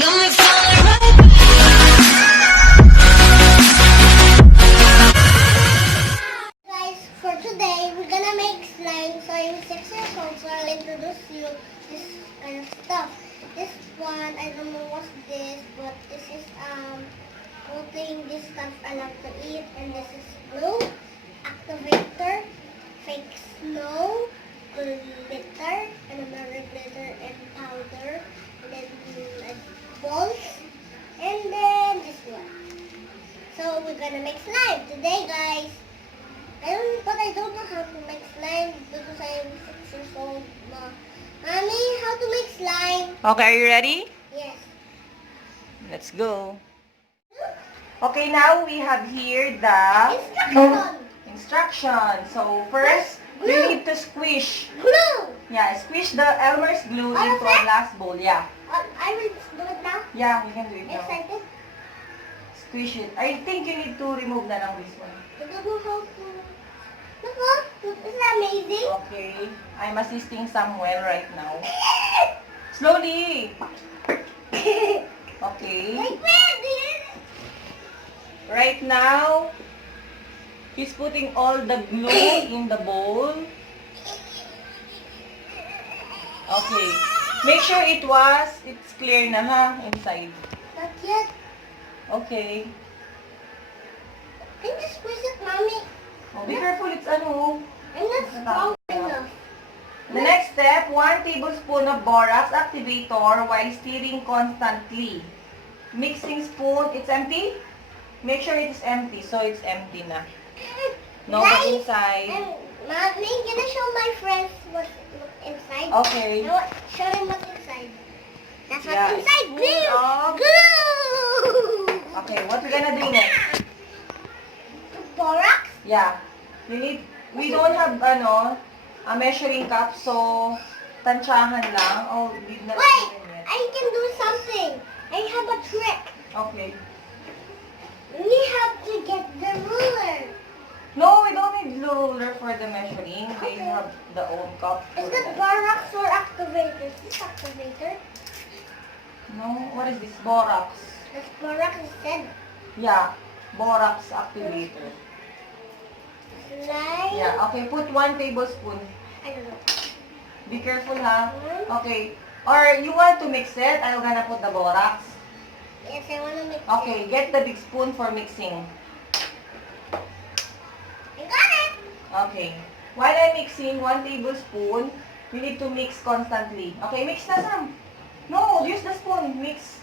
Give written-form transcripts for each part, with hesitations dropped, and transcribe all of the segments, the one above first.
Guys, for today, we're gonna make slime. So I'm 6 years old, so I'll introduce you this kind of stuff. This one, I don't know what's this, but this is putting this stuff I love to eat, and this is glue, activator, fake snow, glitter, and another glitter and powder, and then balls, and then this one. So we're gonna make slime today, guys. But I don't know how to make slime because I am 6 years old. Mommy, how to make slime? Okay, are you ready? Yes. Let's go. Okay, now we have here the instruction. So first, you need to squish. Glue! Yeah, squish the Elmer's glue into a glass bowl. Yeah. I will do it now. Yeah, you can do it now. Excited? Squish it. I think you need to remove na lang this one. I don't know how to... Look, isn't that amazing? Okay. I'm assisting Samuel right now. Slowly. Okay. Like this. Right now, he's putting all the glue in the bowl. Okay. Make sure it's clear na ha, inside. Not yet. Okay. Can you squeeze it, Mommy? Oh, be careful, it's ano. I'm not strong enough. The next step, 1 tablespoon of borax activator while stirring constantly. Mixing spoon, it's empty? Make sure it is empty, so it's empty na. No, but Guys, inside. Mommy, can I show my friends what's inside? Okay. Show them what's inside. That's what's Yeah, inside. spoon Glue! of- Glue! Okay, what we're gonna do next? Borax? Yeah. We don't have, a measuring cup, so tansyahan lang. Oh, did not Wait! even yet. I can do something. I have a trick. Okay. We have to get the ruler. No, we don't need ruler for the measuring. They Okay. have the own cup Is for that that. borax or activator? Is this activator? No, what is this? Borax. That's borax instead. Yeah, borax activator. Slime. Yeah, okay, put 1 tablespoon. I don't know. Be careful ha. Okay. Or you want to mix it? I'm gonna put the borax. Yes, I want to mix Okay, get the big spoon for mixing. I got it. Okay. While I'm mixing 1 tablespoon, we need to mix constantly. Okay, mix na Sam. No, use the spoon. Mix.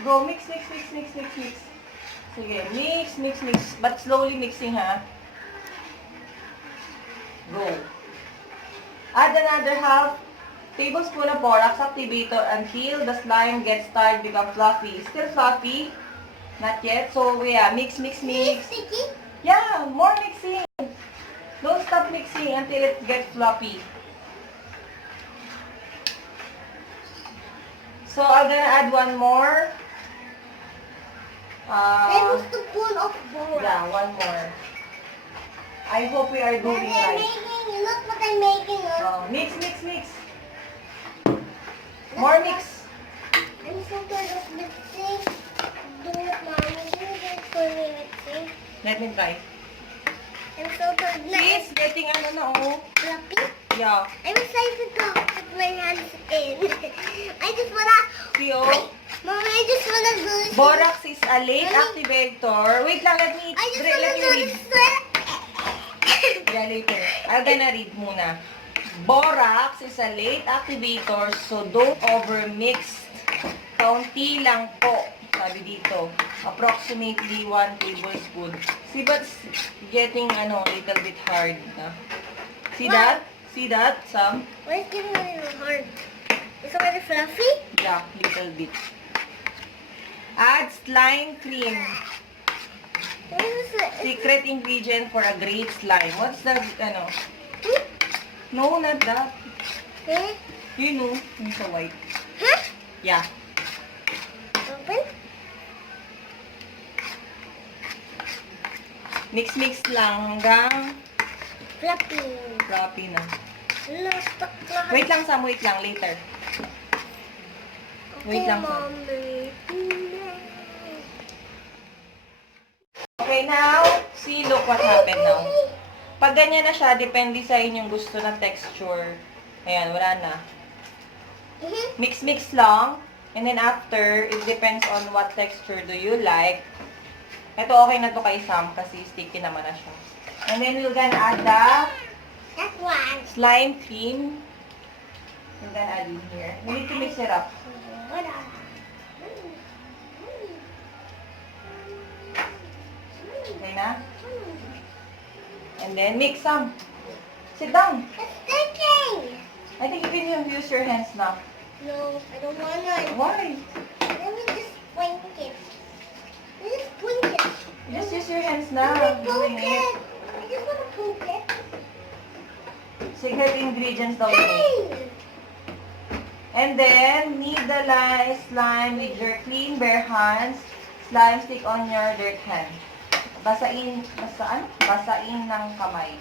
Go, mix, mix, mix, mix, mix, mix. Sige, mix, mix, mix. But slowly mixing ha. Go. Add another half tablespoon of borax activator until the slime gets started become fluffy. Still fluffy? Not yet. So yeah, mix, mix, mix. Sticky? Yeah, more mixing. Don't stop mixing until it gets floppy. So I'm gonna add one more. Tablespoon of borax. Yeah, one more. I hope we are What doing I'm right. making, look what I'm making. Mix, mix, mix. More mix. I'm so tired of mixing. Do it, Mommy. Can you do it for me, mixing? Let me try. I'm so tired na. See, it's getting ano na oh. Fluffy. Yeah. I'm excited to put my hands in. I just wanna... See oh. Mommy, I just wanna do this. Borax is a late activator. Wait lang, let me I just let wanna me do read. this. Yeah, later. I'm gonna read muna. Borax is a late activator, so don't overmix. Kaunti lang po, sabi dito. Approximately 1 tablespoon. See, but it's getting a little bit hard. See that? See that, Sam? Why is it getting a little hard? It's already fluffy? Yeah, little bit. Add slime cream. What is it? Secret ingredient for a great slime. What's the, No, not that. Hmm? You know, yung sa white. Huh? Yeah. Open? Mix-mix lang hanggang Fluffy. fluffy na. Stuck na. Wait lang, Sam. Wait lang. Later. Wait lang, Sam. Mommy. Okay, now, see, look what happened now. Pag ganyan na siya, depende sa inyong gusto na texture. Ayan, wala na. Mix-mix lang. And then after, it depends on what texture do you like. Ito okay na to kay Sam kasi sticky naman na siya. And then we're gonna add the That one. slime cream. We're gonna add in here. We need to mix it up. Okay na? And then mix some. Sit down. It's sticking. I think you can use your hands now. No, I don't wanna. Why? Let me just point it. Let me just point it. Just use your hands now. Let me poke Doing it. it. I just wanna poke it. Secret ingredients daw yun. Hey! And then, knead the slime with your clean bare hands. Slime stick on your dirt hand. Basain ng kamay.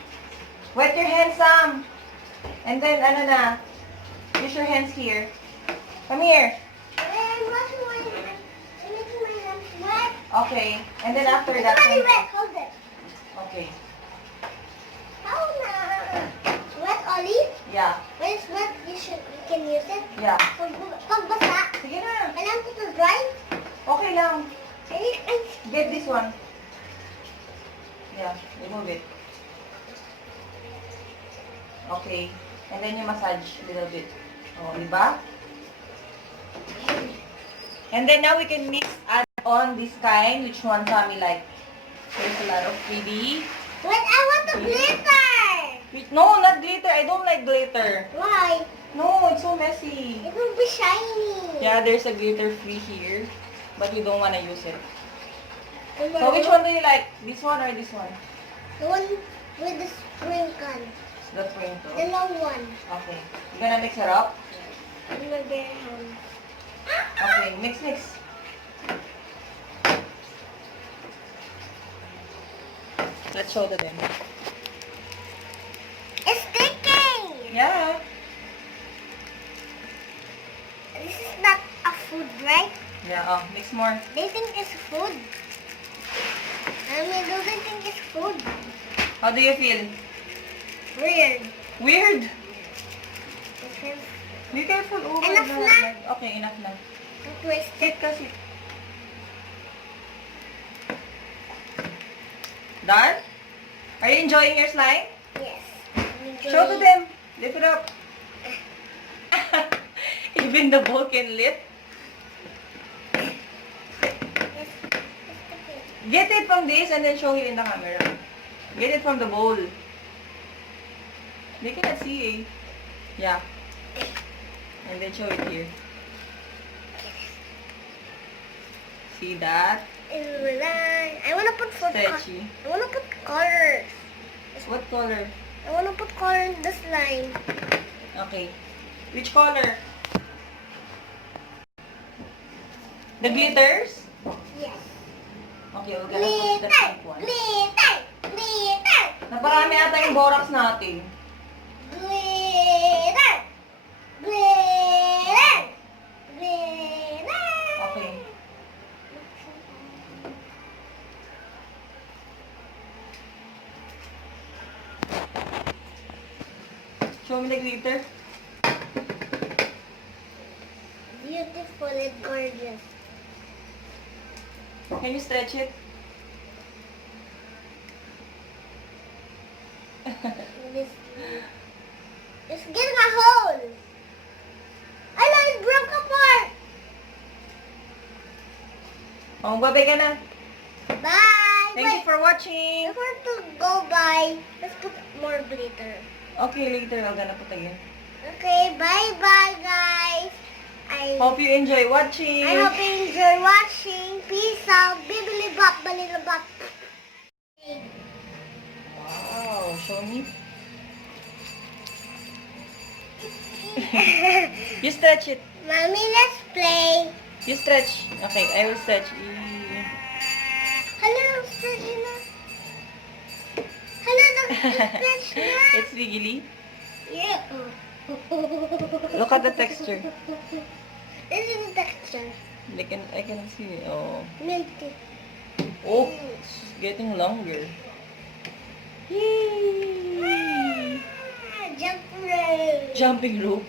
Wet your hands, Sam. And then, ano na, use your hands here. Come here. I'm washing my hands. I'm making my hands wet. Okay. And then after that, It's already wet. Hold it. okay. How na? Wet, Ollie? Yeah. When it's wet, you can use it. Yeah. Pag basa, Sige na. kailangan ko to dry. Okay lang. I Get this one. Yeah, remove it. Okay. And then you massage a little bit. Oh, diba? And then now we can add on this kind, which one Sammy like. There's a lot of freebie. Wait, I want the glitter. No, not glitter. I don't like glitter. Why? No, it's so messy. It will be shiny. Yeah, there's a glitter free here. But we don't want to use it. And So which one do you like? This one or this one? The one with the sprinkle. The sprinkle. The long one. Okay. You gonna mix it up? In my bare hands. Okay, mix. Let's show them. It's sticking. Yeah. This is not a food, right? Yeah, oh, mix more. They think it's food. I mean, do they think it's food? How do you feel? Weird. Weird. Because Be careful. Oh, Enough my na? God. Okay, enough na. twist it. Sit kasi. Done? Are you enjoying your slime? Yes. Show to them. Lift it up. Even the bowl can lift. Yes. Get it from this and then show it in the camera. Get it from the bowl. They cannot see eh. Yeah. And then show it here. See that? I want to put food. Stretchy. I want to put colors. What color? I want to put color in the slime. Okay. Which color? The glitters? Yes. Okay, we're gonna put the pink one. Glitter! Glitter! Naparami ata yung borax natin. Glitter! Glitter! Glitter! Okay. Show me the glitter. Beautiful and gorgeous. Can you stretch it? This, it's getting a hole. I know it broke apart. Oh, babay ka na. Bye. Thank you for watching. Before to go by, let's put more glitter. Okay, later I'm gonna put again. Okay, bye-bye, guys. I Hope you enjoy watching. hope you enjoy watching. Peace out. Bibbidi bop, balila bop. Wow, show me. You stretch it. Mommy, let's play. You stretch. Okay, I will stretch. Hello, stretch na. Hello, stretch na. It's wiggly. Yeah. Look at the texture. This is the texture. I can see. Oh. Milky. Oh, it's getting longer. Yay! Jump rope. Jumping rope.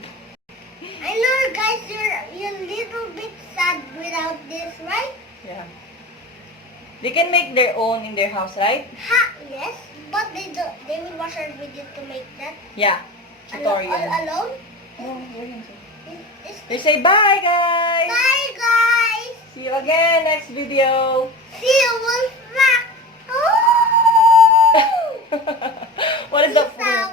I know, guys, you're a little bit sad without this, right? Yeah. They can make their own in their house, right? Ha, yes. But they will watch our video to make that. Yeah. Tutorial. All alone? No, wait a second. It's- They say bye, guys! Bye, guys. See you again next video. See you, Wolf Rock. Oh! What is the Peace out.